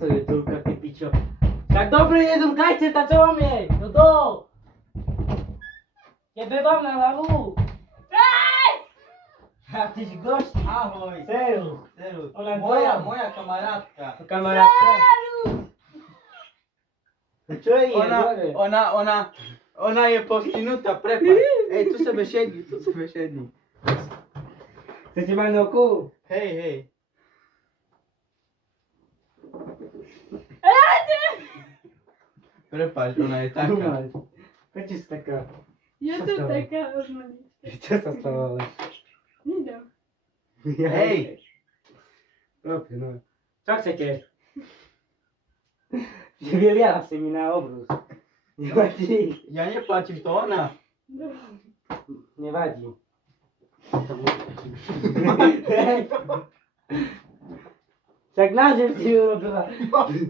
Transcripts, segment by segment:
to je Turka, ty pičo? Tak dobre, nedurkajte, tak co mám jej? No do! Jebe vám na hlavu! A ty si gość? Ahoj. Serus. Serus. Ona Moja kamarátka. Kamarátka. Čo je? Ona je postihnutá, prepáč. Ej, tu sebe šedni. Chcete mať noku? Hej. Prepáč, ona je taká. Prečo si taká? Ja to taká odmanička. Čo sa stalo ale? Nič. Hej. Dobre, no. Čo chcete? Vyliala si mi na obrus. Nevadí. Ja neplatím, to ona. Nevadí. Tak název si urobila.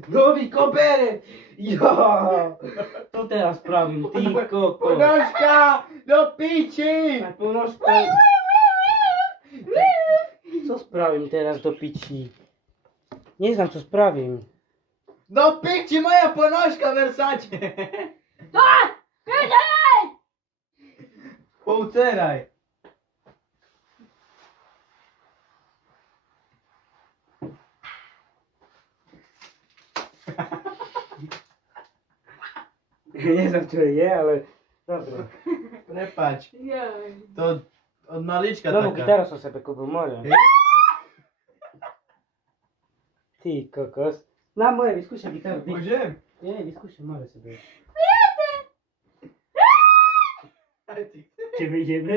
Nový koberec. Jo. To teraz spravím, ty kokos. Ponožka, do piči. Tak ponožka. Co spravím teraz do piči? Neznám, čo spravím. Do piči moja ponožka, Versace. Pouceraj. Neznám, čo je, ale dobre. Prepáč, Jaj. to od malička Novú taká. gitaru som sebe kúpil, moja. Hej. Ty kokos. Na moje, vyskúšaj gitaru. Môžem? Nie, vyskúšaj moje sebe. Aj ty. Tebe jebe?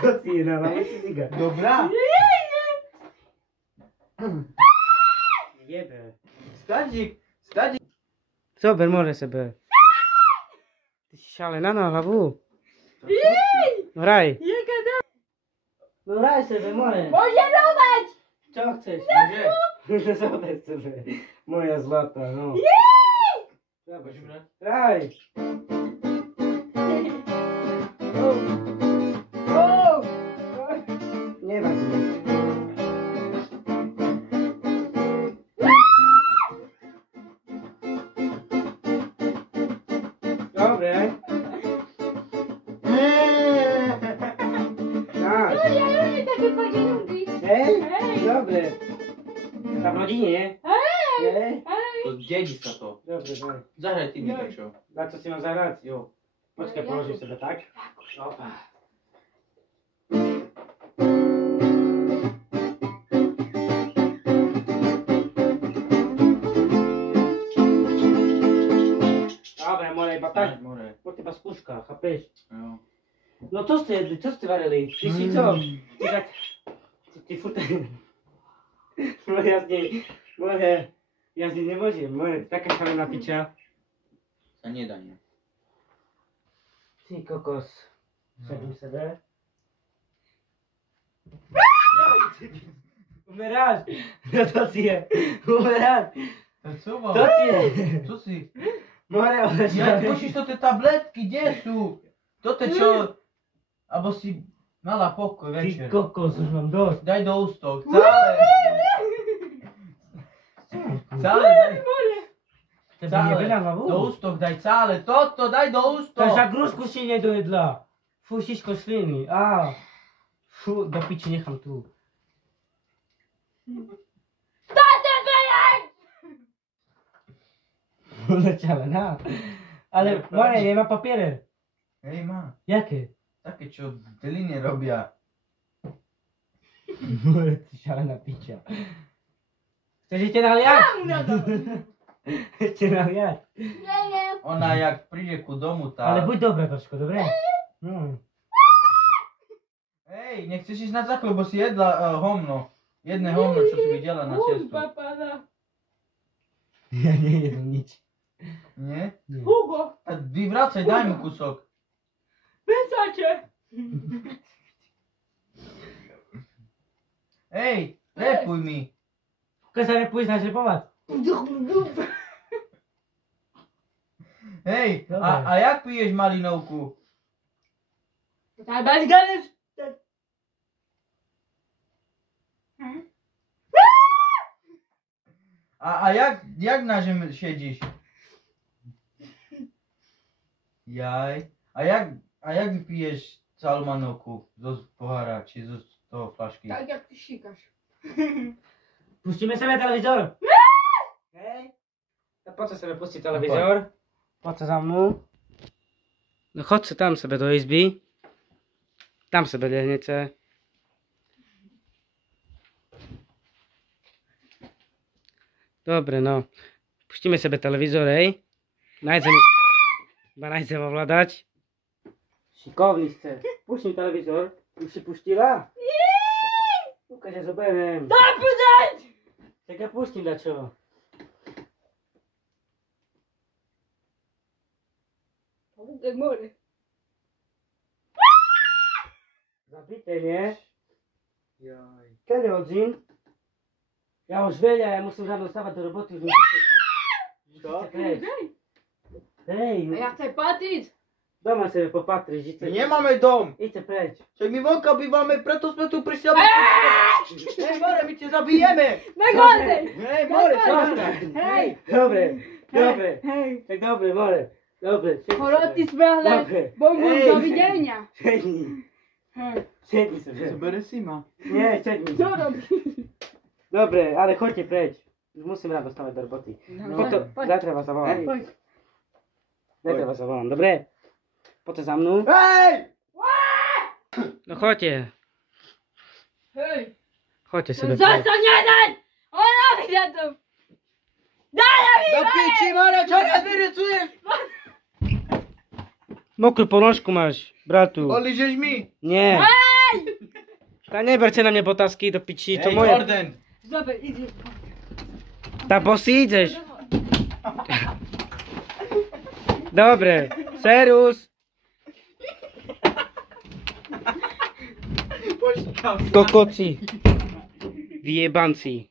To si je na hlavu si ciga. Dobrá. Jebe. Stadík. Zober more sebe. Ty si šalená na hlavu. No hraj. Jaká to? No hraj sebe, more. Môže rovať! Čo chceš? Môže. Zober sebe. Moja zlatá, no. Môžem hrať? Hraj. Nevadí. Dobre. Náš. Jaj, tak vypadí ľudí. Hej? Hej. Dobre. Tam v rodine je? Hej. Hej? To dedí sa to. Dobre, dobre. Zahraj ty mi tak čo. Na co si mám zahrať? Jo. Počkaj, položím sebe tak. Opa. Dobre, more, iba tak. More. Poď iba skúška, chápeš? Jo. No čo ste varili? Ty si co? Ty tak... Ty furt... Moje... Ja s ním nemôžem, moje taká šalená piča. Sa nedá, nie. Ty kokos. Sedím sebe. Umeráš! No to si je. Umeráš! Co To si je. Co si? More, Ja, počíš to tie tabletky, kde sú? Toto čo? Abo si mala pokoj Ty večer. kokos, už mám dosť. Daj do ústok, celé. Celé, daj. Tebe jebe na hlavu? Do ústok daj celé. Toto daj do To ústok. za grúšku si nedojedla. Fú, šiško šliny. Á. Fú, do piči nechám tu. Začala, na. Ale, more, nemá papiere. Hej, má. Jaké? Také, čo v Deline robia. More, ty šalená piča. Chceš ešte naliať? Ešte naliať. Ona jak príde ku domu, tá... Ale buď dobrá trošku, dobre? No. Hej, nechceš ísť na základ, lebo si jedla homno. Jedné homno, čo si videla na cestu. Papada. Ja nejedem nič. Nie? Nie. Hugo. A vyvracaj, daj mu kúsok. Versace. Hej, repuj mi. Keď sa nepôjdeš nažrepovať? Hej, Dobre. a jak piješ malinovku? Tak bez ganeš. A jak na ziemi siedzisz? Jaj. A jak wypijesz salmanoku z puchara, czy z toho flaszki? Tak jak ty sikasz. Puścimy sobie telewizor. Hej. To po co sobie puścić telewizor? Po co za mną? No chodź tam sobie do izby. Tam sobie lehniecie. Dobre, no. Puścimy sobie telewizor, ej. Najdzem ovládať. Šikovný ste. Pustím televizor. Už si pustila? Ukáže, zoberiem. Daj podať! Tak ja pustím dačo. Jak more. Zapite, nie? Jaj. Kiedy hodzin? Ja už veľa, ja musím ráno stávať do roboty. Už musíte... Co? Hej, A ja chcę patrzeć. doma sobie popatrzyć. Idźcie. My nie mamy dom. Idźcie preč. Však my vonka bývame, preto sme tu prišli, aby... Hej, more, my cię zabijemy! Na goldę! Hej, more, Zostań. Hej! Dobre, dobre. Hej! Tak dobre, more. Dobre, siedź Poroty sobie. sprahle, Dobre. bo mu Hej. do widzenia. Siednij. Hej. Siednij sobie. Zoberę Sima. Nie, siednij. Co robisz? Dobre, ale chodźcie preč. Już musím ráno stávať do roboty. Potom, zajtra vás zavolám. Chodź. Zajtra vás zavolám, dobre? Poďte za mnou. Hej! No chodźcie. Hej! Chodźcie sobie. Zostań jeden! Ona widzę tu! Daj Do piči, more, čo nás vyrysuješ? Mokrú ponožku máš, bratu. Oližeš mi? Nie. Ta nie bercie na mnie potaski do pici, to Hej, moje. Jordan. Zobacz, idzie. Ta bossy idziesz. Dobre, serus. Kokoci. Wyjebanci.